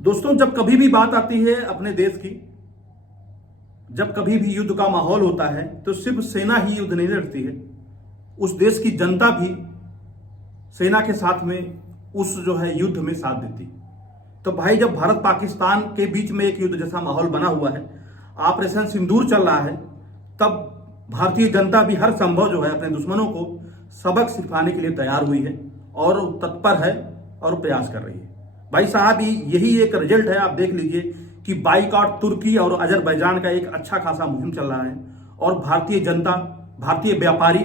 दोस्तों, जब कभी भी बात आती है अपने देश की, जब कभी भी युद्ध का माहौल होता है तो सिर्फ सेना ही युद्ध नहीं लड़ती है। उस देश की जनता भी सेना के साथ में उस जो है युद्ध में साथ देती है। तो भाई, जब भारत पाकिस्तान के बीच में एक युद्ध जैसा माहौल बना हुआ है, ऑपरेशन सिंदूर चल रहा है, तब भारतीय जनता भी हर संभव जो है अपने दुश्मनों को सबक सिखाने के लिए तैयार हुई है और तत्पर है और प्रयास कर रही है। भाई साहब, यही एक रिजल्ट है। आप देख लीजिए कि बाइकआउट तुर्की और अजरबैजान का एक अच्छा खासा मुहिम चल रहा है और भारतीय जनता, भारतीय व्यापारी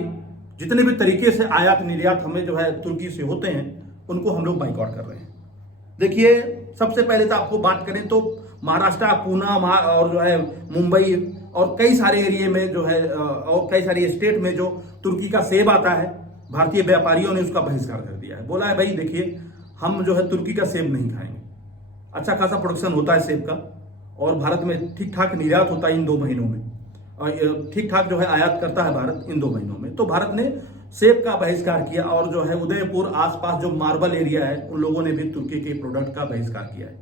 जितने भी तरीके से आयात निर्यात हमें जो है तुर्की से होते हैं, उनको हम लोग बाइकआउट कर रहे हैं। देखिए, सबसे पहले तो आपको बात करें तो महाराष्ट्र, पूना और जो है मुंबई और कई सारे एरिया में जो है और कई सारी स्टेट में जो तुर्की का सेब आता है, भारतीय व्यापारियों ने उसका बहिष्कार कर दिया है। बोला है भाई देखिए, हम जो है तुर्की का सेब नहीं खाएंगे। अच्छा खासा प्रोडक्शन होता है सेब का और भारत में ठीक ठाक निर्यात होता है इन 2 महीनों में, और ठीक ठाक जो है आयात करता है भारत इन 2 महीनों में। तो भारत ने सेब का बहिष्कार किया और जो है उदयपुर आसपास जो मार्बल एरिया है, उन लोगों ने भी तुर्की के प्रोडक्ट का बहिष्कार किया है।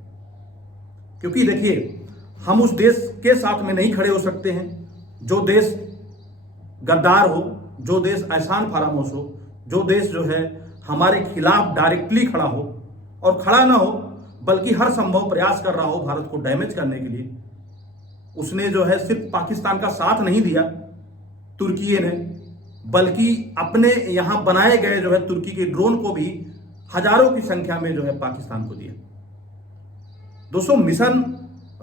क्योंकि देखिए, हम उस देश के साथ में नहीं खड़े हो सकते हैं जो देश गद्दार हो, जो देश एहसान फरामोश हो, जो देश जो है हमारे खिलाफ डायरेक्टली खड़ा हो और खड़ा ना हो बल्कि हर संभव प्रयास कर रहा हो भारत को डैमेज करने के लिए। उसने जो है सिर्फ पाकिस्तान का साथ नहीं दिया तुर्की ने, बल्कि अपने यहां बनाए गए जो है तुर्की के ड्रोन को भी हजारों की संख्या में जो है पाकिस्तान को दिया। दोस्तों, मिशन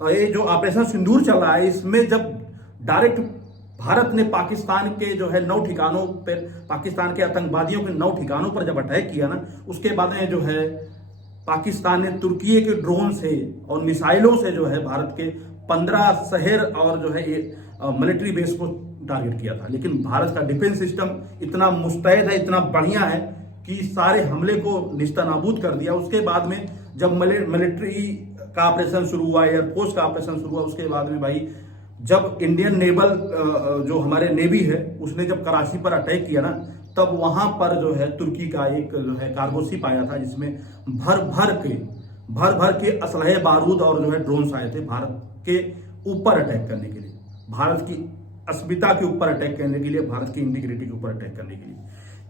ये जो ऑपरेशन सिंदूर चल रहा है, इसमें जब डायरेक्ट भारत ने पाकिस्तान के जो है 9 ठिकानों पर, पाकिस्तान के आतंकवादियों के 9 ठिकानों पर जब अटैक किया ना, उसके बाद में जो है पाकिस्तान ने तुर्की के ड्रोन से और मिसाइलों से जो है भारत के 15 शहर और जो है मिलिट्री बेस को टारगेट किया था। लेकिन भारत का डिफेंस सिस्टम इतना मुस्तैद है, इतना बढ़िया है कि सारे हमले को निस्तनाबूद कर दिया। उसके बाद में जब मिलिट्री का ऑपरेशन शुरू हुआ, एयरफोर्स का ऑपरेशन शुरू हुआ, उसके बाद में भाई जब इंडियन नेवल जो हमारे नेवी है, उसने जब कराची पर अटैक किया ना, तब वहां पर जो है तुर्की का एक जो है कार्गो शिप आया था, जिसमें भर भर के असलहे बारूद और जो है ड्रोन्स आए थे भारत के ऊपर अटैक करने के लिए, भारत की अस्मिता के ऊपर अटैक करने के लिए, भारत की इंटीग्रिटी के ऊपर अटैक करने के लिए।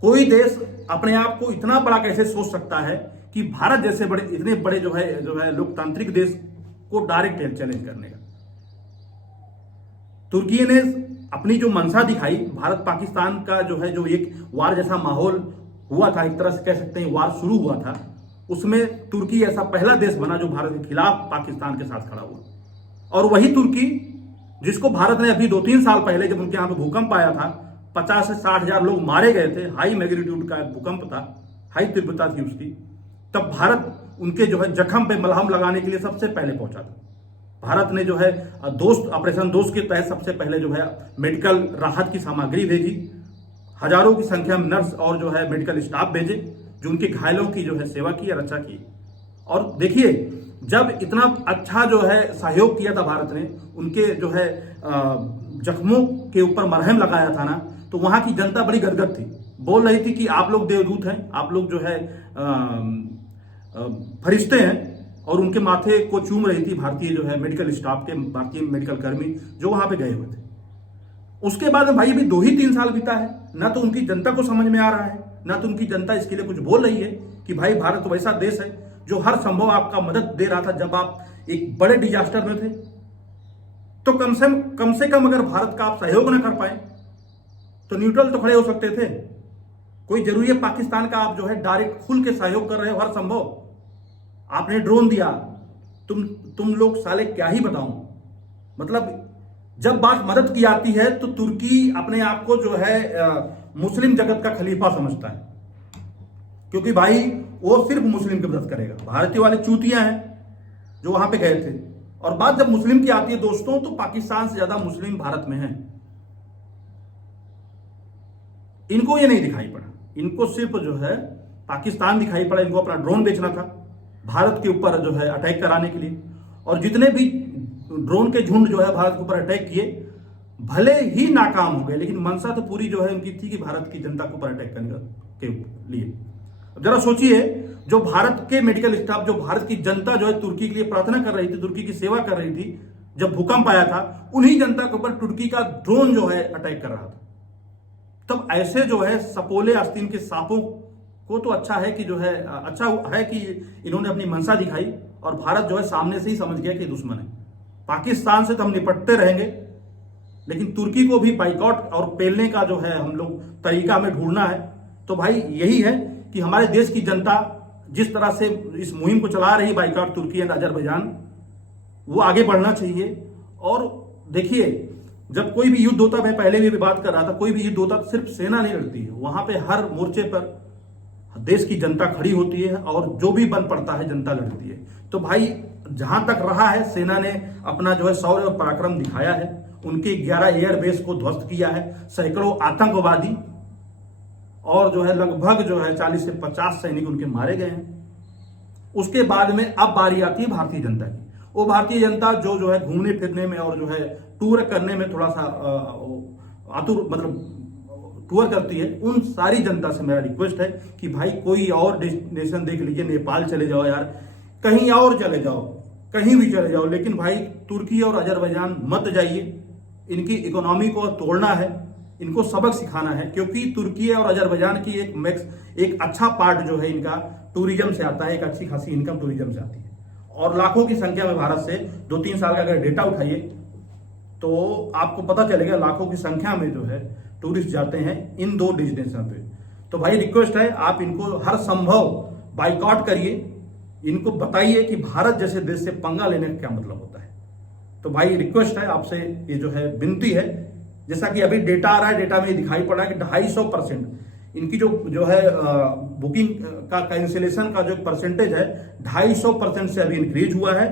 कोई देश अपने आप को इतना बड़ा कैसे सोच सकता है कि भारत जैसे इतने बड़े जो है लोकतांत्रिक देश को डायरेक्ट चैलेंज करने का। तुर्की ने अपनी जो मंशा दिखाई, भारत पाकिस्तान का जो है जो एक वार जैसा माहौल हुआ था, एक तरह से कह सकते हैं वार शुरू हुआ था, उसमें तुर्की ऐसा पहला देश बना जो भारत के खिलाफ पाकिस्तान के साथ खड़ा हुआ। और वही तुर्की जिसको भारत ने अभी 2-3 साल पहले, जब उनके यहां पे भूकंप आया था, 50 से 60 हजार लोग मारे गए थे, हाई मैग्नीट्यूड का भूकंप था, हाई तीव्रता थी उसकी, तब भारत उनके जो है जख्म पे मलहम लगाने के लिए सबसे पहले पहुंचा था। भारत ने जो है दोस्त ऑपरेशन दोस्त के तहत सबसे पहले जो है मेडिकल राहत की सामग्री भेजी, हजारों की संख्या में नर्स और जो है मेडिकल स्टाफ भेजे, जो उनके घायलों की जो है सेवा की, रक्षा की। और देखिए, जब इतना अच्छा जो है सहयोग किया था भारत ने, उनके जो है जख्मों के ऊपर मरहम लगाया था ना, तो वहां की जनता बड़ी गदगद थी, बोल रही थी कि आप लोग देवदूत हैं, आप लोग जो है फरिश्ते हैं, और उनके माथे को चूम रही थी भारतीय जो है मेडिकल स्टाफ के, भारतीय मेडिकल कर्मी जो वहां पे गए हुए थे। उसके बाद भाई अभी 2 ही 3 साल बीता है, ना तो उनकी जनता को समझ में आ रहा है, ना तो उनकी जनता इसके लिए कुछ बोल रही है कि भाई भारत तो वैसा देश है जो हर संभव आपका मदद दे रहा था जब आप एक बड़े डिजास्टर में थे। तो कम से कम अगर भारत का आप सहयोग ना कर पाए तो न्यूट्रल तो खड़े हो सकते थे। कोई जरूरी है पाकिस्तान का आप जो है डायरेक्ट खुल के सहयोग कर रहे हो हर संभव। आपने ड्रोन दिया, तुम लोग साले क्या ही बताऊं। मतलब जब बात मदद की आती है तो तुर्की अपने आप को जो है मुस्लिम जगत का खलीफा समझता है, क्योंकि भाई वो सिर्फ मुस्लिम की मदद करेगा। भारतीय वाले चूतियां हैं जो वहां पे गए थे। और बात जब मुस्लिम की आती है दोस्तों, तो पाकिस्तान से ज्यादा मुस्लिम भारत में हैं। इनको ये नहीं दिखाई पड़ा, इनको सिर्फ जो है पाकिस्तान दिखाई पड़ा। इनको अपना ड्रोन बेचना था भारत के ऊपर जो है अटैक कराने के लिए, और जितने भी ड्रोन के झुंड जो है भारत के ऊपर अटैक किए, भले ही नाकाम हो गए, लेकिन मंशा तो पूरी जो है उनकी थी कि भारत की जनता के ऊपर अटैक करने के लिए। जरा सोचिए, जो भारत के मेडिकल स्टाफ, जो भारत की जनता जो है तुर्की के लिए प्रार्थना कर रही थी, तुर्की की सेवा कर रही थी, जब भूकंप आया था, उन्हीं जनता के ऊपर तुर्की का ड्रोन जो है अटैक कर रहा था। तब ऐसे जो है सपोले आस्तीन के सांपों को तो अच्छा है कि जो है, अच्छा है कि इन्होंने अपनी मंशा दिखाई और भारत जो है सामने से ही समझ गया कि दुश्मन है। पाकिस्तान से तो हम निपटते रहेंगे, लेकिन तुर्की को भी बाइकआउट और पेलने का जो है हम लोग तरीका हमें ढूंढना है। तो भाई यही है कि हमारे देश की जनता जिस तरह से इस मुहिम को चला रही, बाइकआउट तुर्की एंड अजरबैजान, वो आगे बढ़ना चाहिए। और देखिए, जब कोई भी युद्ध होता, मैं पहले भी बात कर रहा था, कोई भी युद्ध होता तो सिर्फ सेना नहीं लड़ती है, वहां पे हर मोर्चे पर देश की जनता खड़ी होती है और जो भी बन पड़ता है जनता लड़ती है। तो भाई जहां तक रहा है, सेना ने अपना जो है शौर्य और पराक्रम दिखाया है। उनके 11 एयरबेस को ध्वस्त किया है, सैकड़ों आतंकवादी और जो है लगभग जो है 40 से 50 सैनिक उनके मारे गए हैं। उसके बाद में अब बारी आती है भारतीय जनता की। वो भारतीय जनता जो है घूमने फिरने में और जो है टूर करने में थोड़ा सा आतुर, मतलब टूर करती है। उन सारी जनता से मेरा रिक्वेस्ट है कि भाई कोई और डेस्टिनेशन देख लीजिए, नेपाल चले जाओ यार, कहीं और चले जाओ, कहीं भी चले जाओ, लेकिन भाई तुर्की और अजरबैजान मत जाइए। इनकी इकोनॉमी को तोड़ना है, इनको सबक सिखाना है, क्योंकि तुर्की और अजरबैजान की एक अच्छा पार्ट जो है इनका टूरिज्म से आता है, एक अच्छी खासी इनकम टूरिज्म से आती है। और लाखों की संख्या में भारत से 2-3 साल का अगर डेटा उठाइए तो आपको पता चलेगा लाखों की संख्या में जो है टूरिस्ट जाते हैं इन 2 डेस्टिनेशन पे। तो भाई रिक्वेस्ट है, आप इनको हर संभव बाइकआउट करिए, इनको बताइए कि भारत जैसे देश से पंगा लेने का क्या मतलब होता है। तो भाई रिक्वेस्ट है आपसे, ये जो है विनती है, जैसा कि अभी डेटा आ रहा है, डेटा में दिखाई पड़ रहा है कि 250% इनकी जो है बुकिंग का कैंसिलेशन का जो परसेंटेज है 250% से अभी इंक्रीज हुआ है।